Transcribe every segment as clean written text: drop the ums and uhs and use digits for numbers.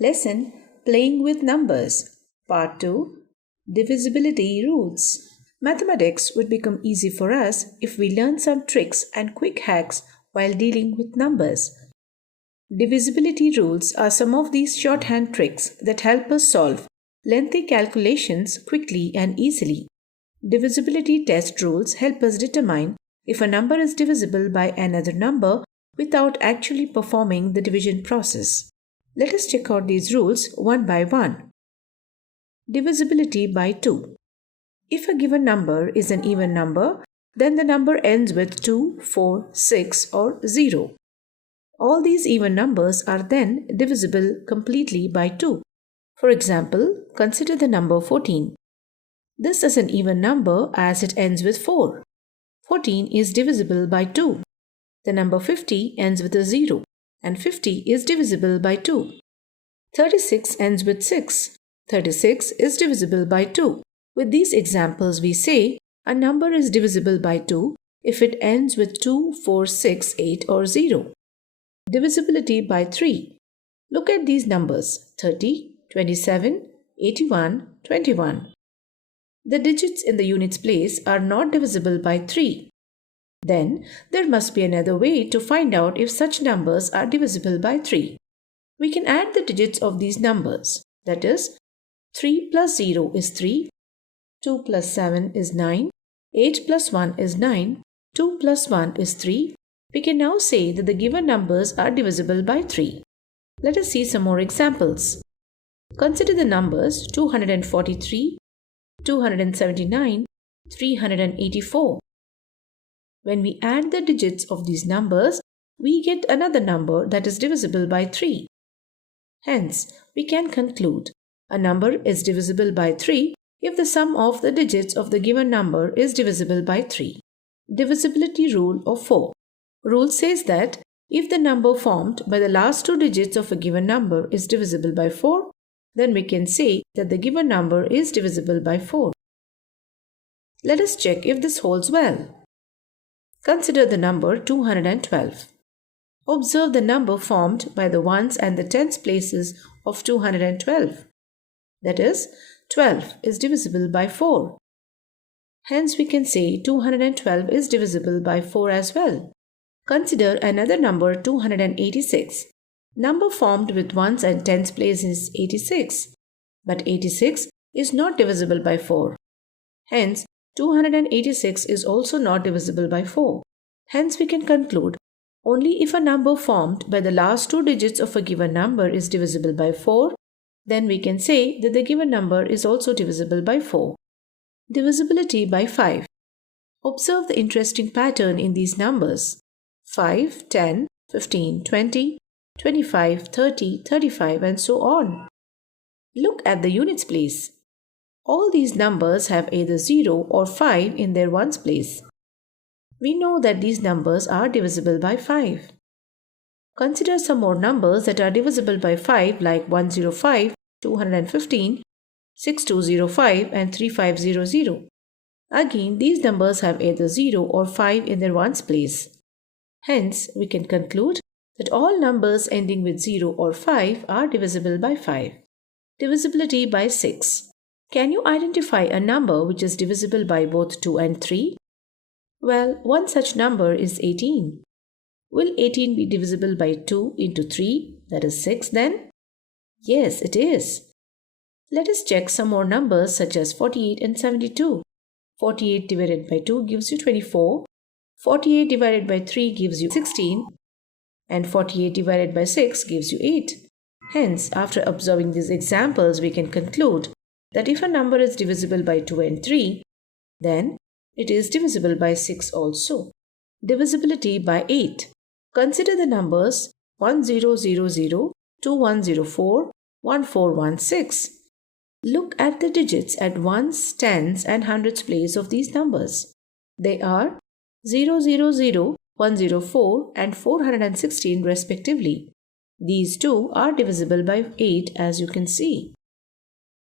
Lesson Playing with Numbers Part 2 Divisibility Rules. Mathematics would become easy for us if we learn some tricks and quick hacks while dealing with numbers. Divisibility rules are some of these shorthand tricks that help us solve lengthy calculations quickly and easily. Divisibility test rules help us determine if a number is divisible by another number without actually performing the division process. Let us check out these rules one by one. Divisibility by 2. If a given number is an even number, then the number ends with 2, 4, 6 or 0. All these even numbers are then divisible completely by 2. For example, consider the number 14. This is an even number as it ends with 4. 14 is divisible by 2. The number 50 ends with a 0. And 50 is divisible by 2. 36 ends with 6. 36 is divisible by 2. With these examples, we say a number is divisible by 2 if it ends with 2, 4, 6, 8 or 0. Divisibility by 3. Look at these numbers 30, 27, 81, 21. The digits in the units place are not divisible by 3. Then, there must be another way to find out if such numbers are divisible by 3. We can add the digits of these numbers. That is, 3 plus 0 is 3, 2 plus 7 is 9, 8 plus 1 is 9, 2 plus 1 is 3. We can now say that the given numbers are divisible by 3. Let us see some more examples. Consider the numbers 243, 279, 384. When we add the digits of these numbers, we get another number that is divisible by 3. Hence, we can conclude a number is divisible by 3 if the sum of the digits of the given number is divisible by 3. Divisibility rule of 4. Rule says that if the number formed by the last two digits of a given number is divisible by 4, then we can say that the given number is divisible by 4. Let us check if this holds well. Consider the number 212. Observe the number formed by the ones and the tens places of 212. That is, 12 is divisible by 4. Hence, we can say 212 is divisible by 4 as well. Consider another number 286. Number formed with ones and tens places is 86. But 86 is not divisible by 4. Hence, 286 is also not divisible by 4. Hence, we can conclude only if a number formed by the last two digits of a given number is divisible by 4, then we can say that the given number is also divisible by 4. Divisibility by 5. Observe the interesting pattern in these numbers. 5, 10, 15, 20, 25, 30, 35 and so on. Look at the units place. All these numbers have either 0 or 5 in their ones place. We know that these numbers are divisible by 5. Consider some more numbers that are divisible by 5 like 105, 215, 6205 and 3500. Again, these numbers have either 0 or 5 in their ones place. Hence, we can conclude that all numbers ending with 0 or 5 are divisible by 5. Divisibility by 6. Can you identify a number which is divisible by both 2 and 3? Well, one such number is 18. Will 18 be divisible by 2 into 3, that is 6 then? Yes, it is. Let us check some more numbers such as 48 and 72. 48 divided by 2 gives you 24. 48 divided by 3 gives you 16. And 48 divided by 6 gives you 8. Hence, after observing these examples, we can conclude that if a number is divisible by 2 and 3, then it is divisible by 6 also. Divisibility by 8. Consider the numbers 1000, 2104, 1416. Look at the at at ones, tens and hundreds place of these numbers. They are 000, 104 and 416 respectively. These two are divisible by 8 as you can see.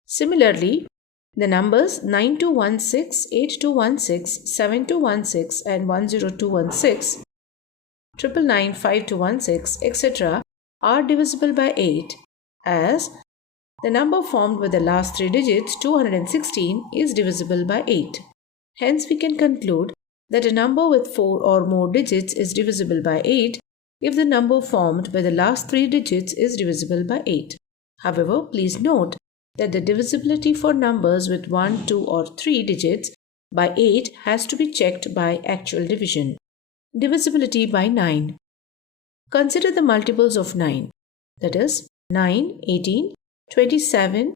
Similarly, the numbers 9216, 8216, 7216 and 10216, 999, 5216, etc. are divisible by 8 as the number formed with the last three digits 216 is divisible by 8. Hence, we can conclude that a number with 4 or more digits is divisible by 8 if the number formed by the last three digits is divisible by 8. However, please note that the divisibility for numbers with 1, 2 or 3 digits by 8 has to be checked by actual division. Divisibility by 9. Consider the multiples of 9, that is 9, 18, 27,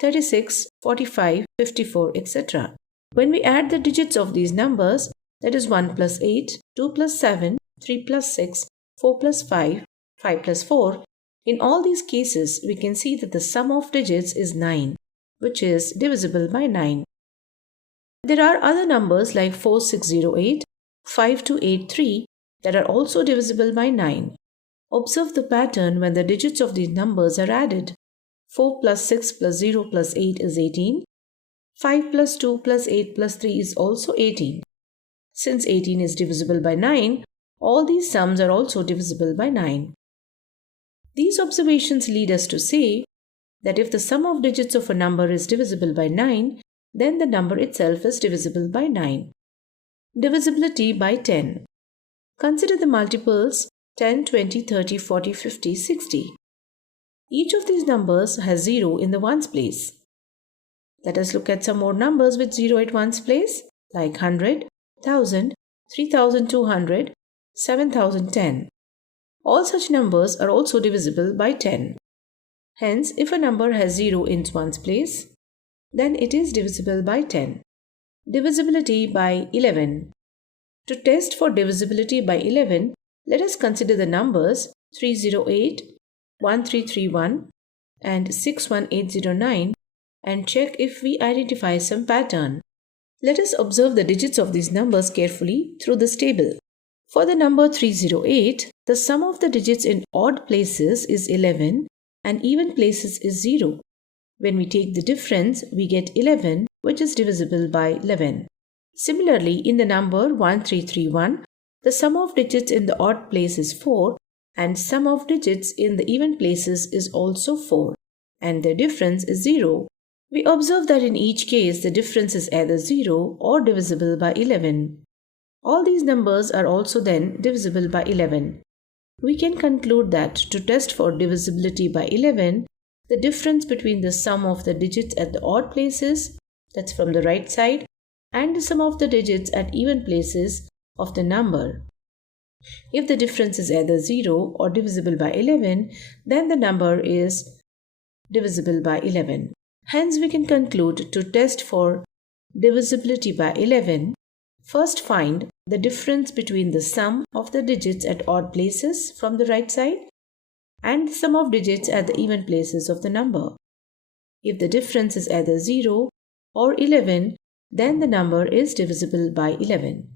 36, 45, 54, etc. When we add the digits of these numbers, that is 1 plus 8, 2 plus 7, 3 plus 6, 4 plus 5, 5 plus 4, in all these cases, we can see that the sum of digits is 9, which is divisible by 9. There are other numbers like 4608, 5283 that are also divisible by 9. Observe the pattern when the digits of these numbers are added. 4 plus 6 plus 0 plus 8 is 18. 5 plus 2 plus 8 plus 3 is also 18. Since 18 is divisible by 9, all these sums are also divisible by 9. These observations lead us to say that if the sum of digits of a number is divisible by 9, then the number itself is divisible by 9. Divisibility by 10. Consider the multiples 10, 20, 30, 40, 50, 60. Each of these numbers has 0 in the ones place. Let us look at some more numbers with 0 at ones place, like 100, 1000, 3200, 7010. All such numbers are also divisible by 10. Hence, if a number has 0 in ones place, then it is divisible by 10. Divisibility by 11. To test for divisibility by 11, let us consider the numbers 308, 1331 and 61809 and check if we identify some pattern. Let us observe the digits of these numbers carefully through this table. For the number 308, the sum of the digits in odd places is 11 and even places is 0. When we take the difference, we get 11, which is divisible by 11. Similarly, in the number 1331, the sum of digits in the odd place is 4 and sum of digits in the even places is also 4 and the difference is 0. We observe that in each case the difference is either 0 or divisible by 11. All these numbers are also then divisible by 11. We can conclude that to test for divisibility by 11, the difference between the sum of the digits at the odd places, that's from the right side, and the sum of the digits at even places of the number. If the difference is either 0 or divisible by 11, then the number is divisible by 11. Hence, we can conclude to test for divisibility by 11, first find the difference between the sum of the digits at odd places from the right side and the sum of digits at the even places of the number. If the difference is either 0 or 11, then the number is divisible by 11.